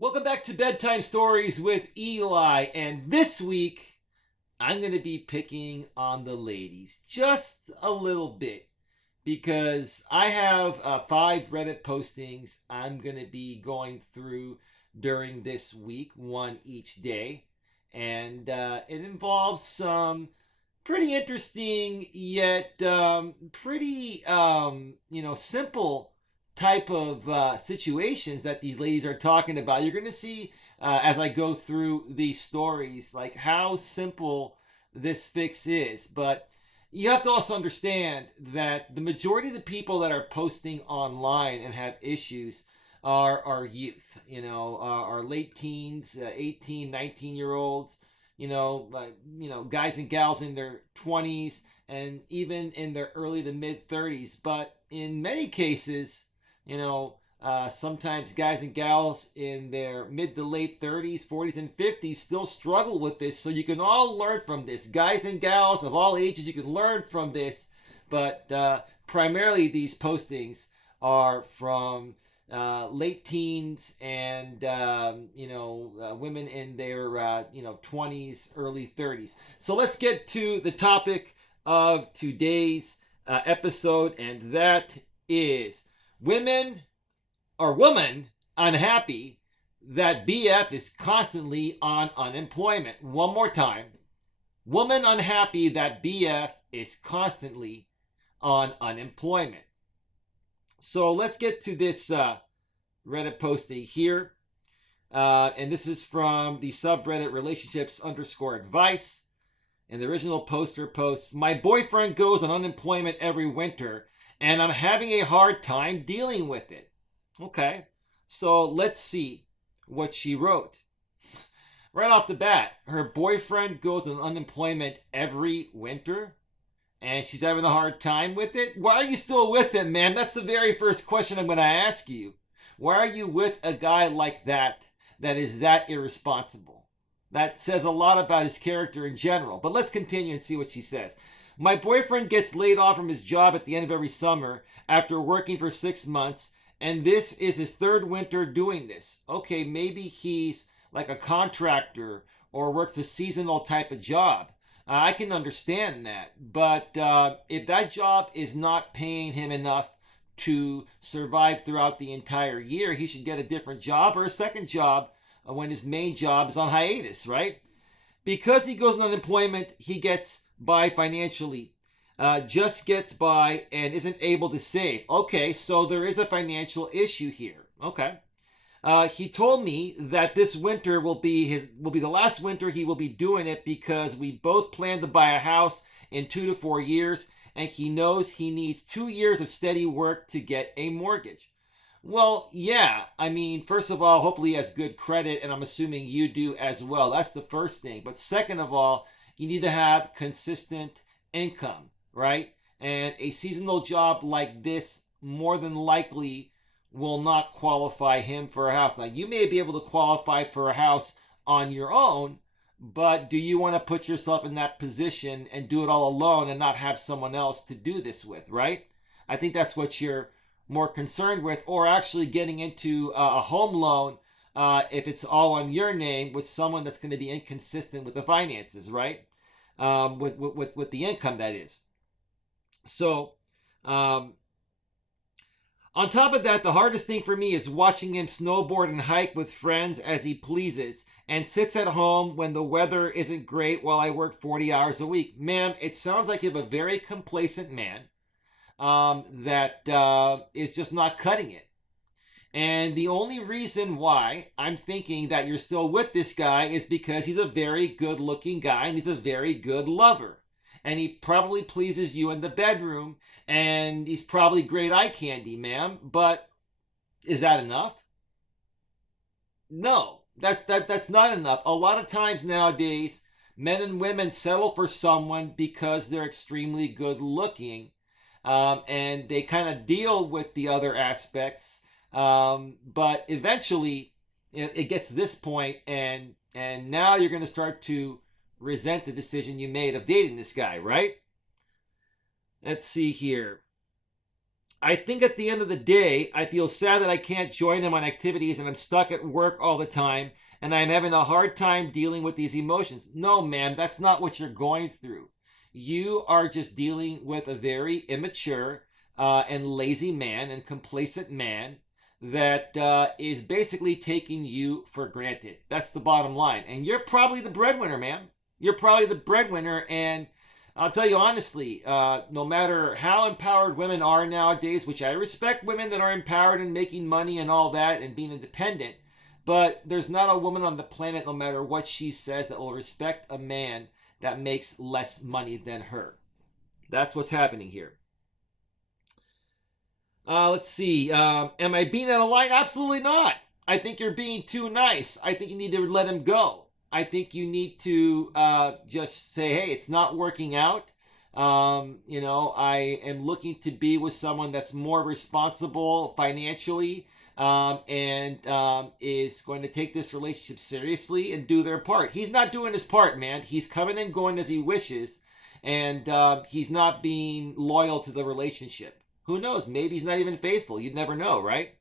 Welcome back to Bedtime Stories with Eli, and this week I'm going to be picking on the ladies just a little bit because I have 5 Reddit postings I'm going to be going through during this week, one each day, and it involves some pretty interesting yet pretty simple type of situations that these ladies are talking about. You're going to see as I go through these stories like how simple this fix is, but you have to also understand that the majority of the people that are posting online and have issues are youth, are late teens, 18, 19-year olds, guys and gals in their 20s and even in their early to mid 30s. But in many cases, sometimes guys and gals in their mid to late 30s, 40s, and 50s still struggle with this. So you can all learn from this. Guys and gals of all ages, you can learn from this. But primarily, these postings are from late teens and women in their 20s, early 30s. So let's get to the topic of today's episode, and that is women or woman unhappy that BF is constantly on unemployment. One more time. Woman unhappy that BF is constantly on unemployment. So let's get to this Reddit posting here. And this is from the subreddit relationships_advice. And the original poster posts, "My boyfriend goes on unemployment every winter, and I'm having a hard time dealing with it." Okay, so let's see what she wrote. Right off the bat, her boyfriend goes on unemployment every winter, and she's having a hard time with it. Why are you still with him, man? That's the very first question I'm going to ask you. Why are you with a guy like that is that irresponsible? That says a lot about his character in general. But let's continue and see what she says. "My boyfriend gets laid off from his job at the end of every summer after working for 6 months, and this is his third winter doing this." Okay, maybe he's like a contractor or works a seasonal type of job. I can understand that. But if that job is not paying him enough to survive throughout the entire year, he should get a different job or a second job when his main job is on hiatus, right? Because he goes on unemployment, he gets by financially, just gets by and isn't able to save. Okay, so there is a financial issue here. Okay. He told me that this winter will be the last winter he will be doing it because we both plan to buy a house in 2 to 4 years, and he knows he needs 2 years of steady work to get a mortgage. Well, yeah. I mean, first of all, hopefully he has good credit, and I'm assuming you do as well. That's the first thing. But second of all, you need to have consistent income, right? And a seasonal job like this more than likely will not qualify him for a house. Now, you may be able to qualify for a house on your own, but do you want to put yourself in that position and do it all alone and not have someone else to do this with, right? I think that's what you're more concerned with, or actually getting into a home loan if it's all on your name with someone that's going to be inconsistent with the finances, right? With the income, that is. So, on top of that, the hardest thing for me is watching him snowboard and hike with friends as he pleases and sits at home when the weather isn't great while I work 40 hours a week. Ma'am, it sounds like you have a very complacent man that is just not cutting it. And the only reason why I'm thinking that you're still with this guy is because he's a very good looking guy and he's a very good lover. And he probably pleases you in the bedroom, and he's probably great eye candy, ma'am. But is that enough? No, that's not enough. A lot of times nowadays, men and women settle for someone because they're extremely good looking, and they kind of deal with the other aspects. But eventually, it gets to this point, and now you're going to start to resent the decision you made of dating this guy, right? Let's see here. I think at the end of the day, I feel sad that I can't join him on activities and I'm stuck at work all the time and I'm having a hard time dealing with these emotions. No, ma'am, that's not what you're going through. You are just dealing with a very immature and lazy man and complacent man that is basically taking you for granted. That's the bottom line. And you're probably the breadwinner, man. You're probably the breadwinner, and I'll tell you honestly, no matter how empowered women are nowadays, which I respect women that are empowered and making money and all that and being independent, but there's not a woman on the planet, no matter what she says, that will respect a man that makes less money than her. That's what's happening here. Let's see. Am I being out of line? Absolutely not. I think you're being too nice. I think you need to let him go. I think you need to just say, hey, it's not working out. I am looking to be with someone that's more responsible financially and is going to take this relationship seriously and do their part. He's not doing his part, man. He's coming and going as he wishes, and he's not being loyal to the relationship. Who knows? Maybe he's not even faithful. You'd never know, right?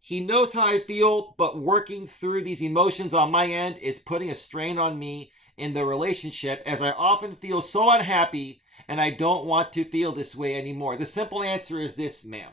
He knows how I feel, but working through these emotions on my end is putting a strain on me in the relationship, as I often feel so unhappy and I don't want to feel this way anymore. The simple answer is this, ma'am.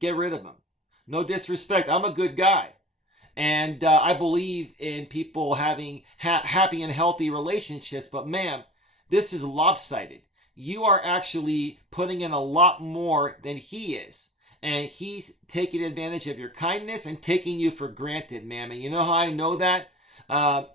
Get rid of him. No disrespect. I'm a good guy. And I believe in people having happy and healthy relationships. But ma'am, this is lopsided. You are actually putting in a lot more than he is. And he's taking advantage of your kindness and taking you for granted, ma'am. And you know how I know that?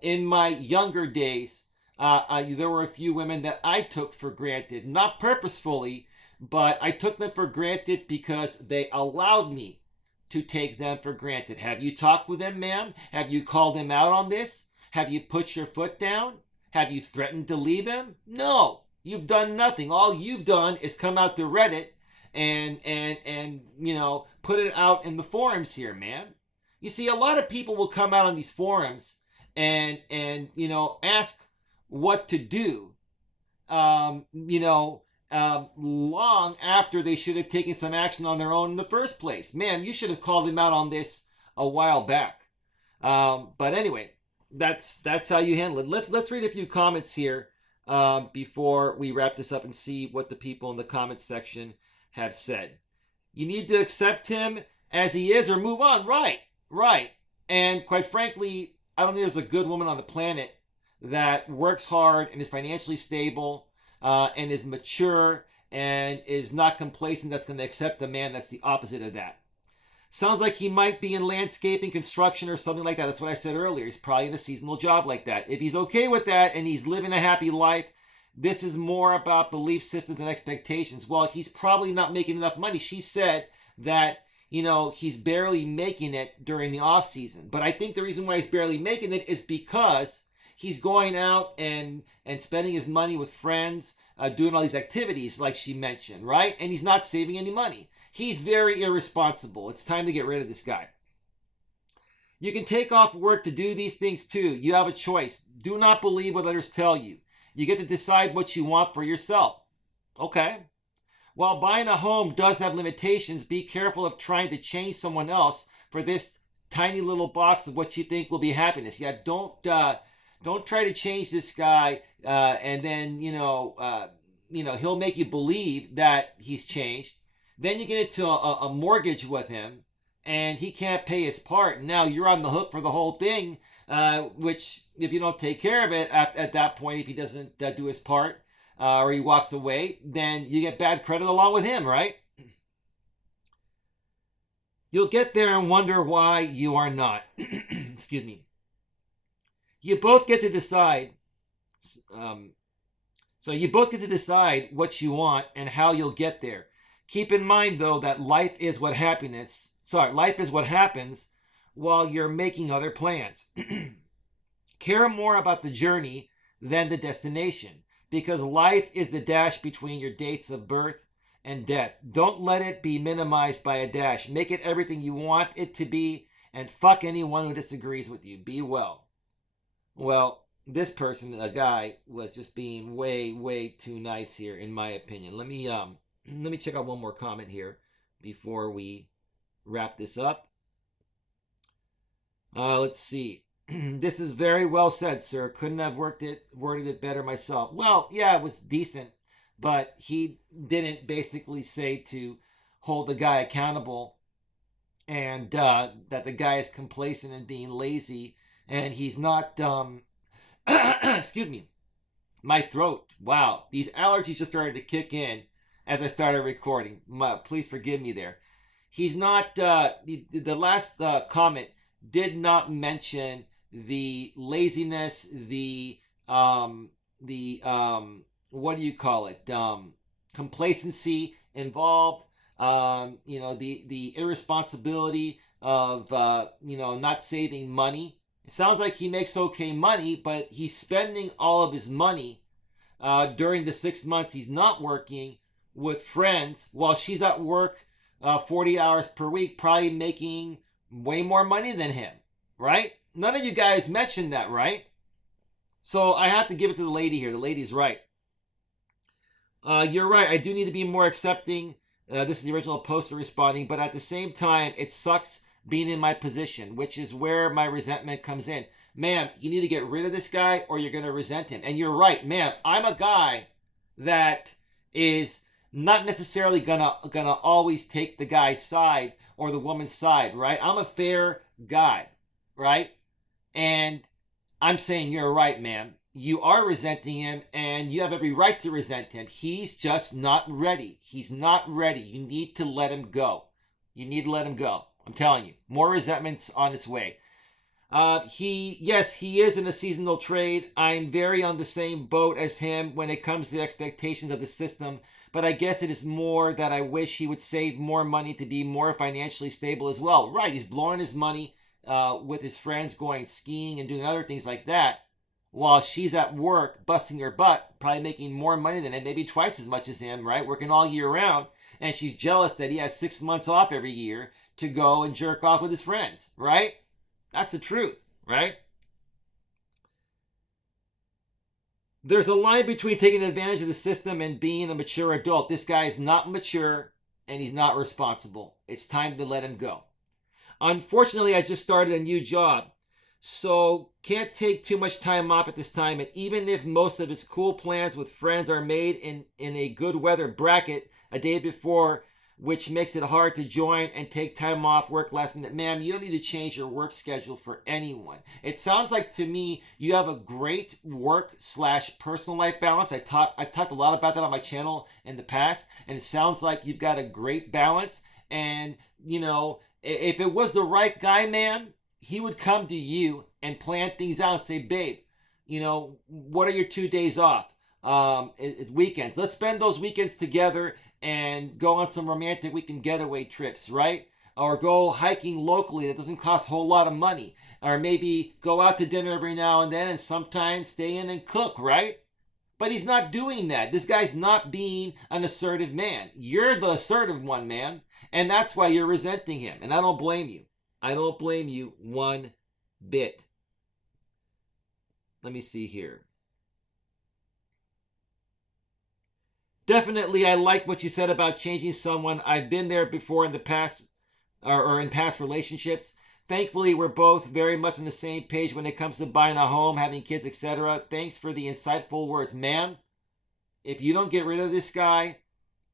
In my younger days, there were a few women that I took for granted. Not purposefully, but I took them for granted because they allowed me to take them for granted. Have you talked with him, ma'am? Have you called him out on this? Have you put your foot down? Have you threatened to leave him? No, you've done nothing. All you've done is come out to Reddit and put it out in the forums here, man. You see, a lot of people will come out on these forums and ask what to do. Long after they should have taken some action on their own in the first place. Man, you should have called him out on this a while back. But anyway, that's how you handle it. Let's read a few comments here before we wrap this up and see what the people in the comments section have said. You need to accept him as he is or move on. Right. And quite frankly, I don't think there's a good woman on the planet that works hard and is financially stable and is mature and is not complacent that's going to accept a man that's the opposite of that. Sounds like he might be in landscaping, construction, or something like that. That's what I said earlier. He's probably in a seasonal job like that. If he's okay with that and he's living a happy life, this is more about belief systems and expectations. Well, he's probably not making enough money. She said that, he's barely making it during the off season. But I think the reason why he's barely making it is because he's going out and spending his money with friends, doing all these activities like she mentioned, right? And he's not saving any money. He's very irresponsible. It's time to get rid of this guy. You can take off work to do these things too. You have a choice. Do not believe what others tell you. You get to decide what you want for yourself. Okay. While buying a home does have limitations, be careful of trying to change someone else for this tiny little box of what you think will be happiness. Yeah, don't try to change this guy and then, he'll make you believe that he's changed. Then you get into a mortgage with him and he can't pay his part. Now you're on the hook for the whole thing, which if you don't take care of it at that point, if he doesn't do his part or he walks away, then you get bad credit along with him, right? You'll get there and wonder why you are not. Excuse me. You both get to decide. So you both get to decide what you want and how you'll get there. Keep in mind, though, that life is what happens while you're making other plans. Care more about the journey than the destination, because life is the dash between your dates of birth and death. Don't let it be minimized by a dash. Make it everything you want it to be, and fuck anyone who disagrees with you. Be well. Well, this person, a guy, was just being way, way too nice here, in my opinion. Let me Let me check out one more comment here before we wrap this up. Let's see. This is very well said, sir. Couldn't have worded it better myself. Well, yeah, it was decent, but he didn't basically say to hold the guy accountable, and that the guy is complacent and being lazy, and he's not. Excuse me, my throat. Wow, these allergies just started to kick in as I started recording. Please forgive me there. He's not. The last comment did not mention the laziness, what do you call it? Complacency involved. The irresponsibility of not saving money. It sounds like he makes okay money, but he's spending all of his money during the 6 months he's not working with friends while she's at work 40 hours per week, probably making way more money than him, right? None of you guys mentioned that, right? So I have to give it to the lady here. The lady's right. You're right. I do need to be more accepting. This is the original poster responding, but at the same time, it sucks being in my position, which is where my resentment comes in. Ma'am, you need to get rid of this guy or you're going to resent him. And you're right, ma'am. I'm a guy that is not necessarily gonna always take the guy's side or the woman's side, right? I'm a fair guy, right? And I'm saying you're right, ma'am. You are resenting him and you have every right to resent him. He's just not ready. He's not ready. You need to let him go. You need to let him go. I'm telling you, more resentment's on its way. He is in a seasonal trade. I'm very on the same boat as him when it comes to expectations of the system, but I guess it is more that I wish he would save more money to be more financially stable as well. Right, he's blowing his money with his friends, going skiing and doing other things like that, while she's at work busting her butt, probably making more money than him, maybe twice as much as him, right? Working all year round, and she's jealous that he has 6 months off every year to go and jerk off with his friends, right? That's the truth, right? There's a line between taking advantage of the system and being a mature adult. This guy is not mature and he's not responsible. It's time to let him go. Unfortunately, I just started a new job, so can't take too much time off at this time. And even if most of his cool plans with friends are made in a good weather bracket a day before, which makes it hard to join and take time off work last minute. Ma'am, you don't need to change your work schedule for anyone. It sounds like to me you have a great work/personal life balance. I've talked a lot about that on my channel in the past, and it sounds like you've got a great balance. And, if it was the right guy, man, he would come to you and plan things out and say, babe, what are your 2 days off? Weekends. Let's spend those weekends together and go on some romantic weekend getaway trips, right? Or go hiking locally that doesn't cost a whole lot of money. Or maybe go out to dinner every now and then and sometimes stay in and cook, right? But he's not doing that. This guy's not being an assertive man. You're the assertive one, man. And that's why you're resenting him. And I don't blame you. I don't blame you one bit. Let me see here. Definitely, I like what you said about changing someone. I've been there before in the past, or in past relationships. Thankfully, we're both very much on the same page when it comes to buying a home, having kids, etc. Thanks for the insightful words. Ma'am, if you don't get rid of this guy,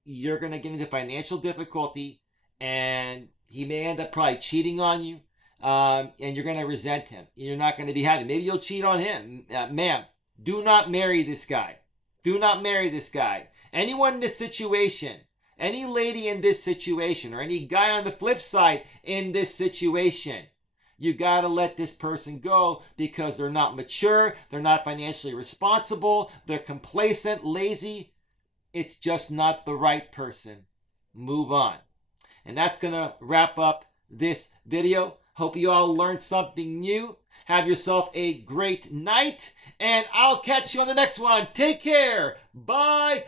you're going to get into financial difficulty, and he may end up probably cheating on you, and you're going to resent him. You're not going to be happy. Maybe you'll cheat on him. Ma'am, do not marry this guy. Do not marry this guy. Anyone in this situation, any lady in this situation, or any guy on the flip side in this situation, you got to let this person go because they're not mature, they're not financially responsible, they're complacent, lazy. It's just not the right person. Move on. And that's going to wrap up this video. Hope you all learned something new. Have yourself a great night, and I'll catch you on the next one. Take care. Bye.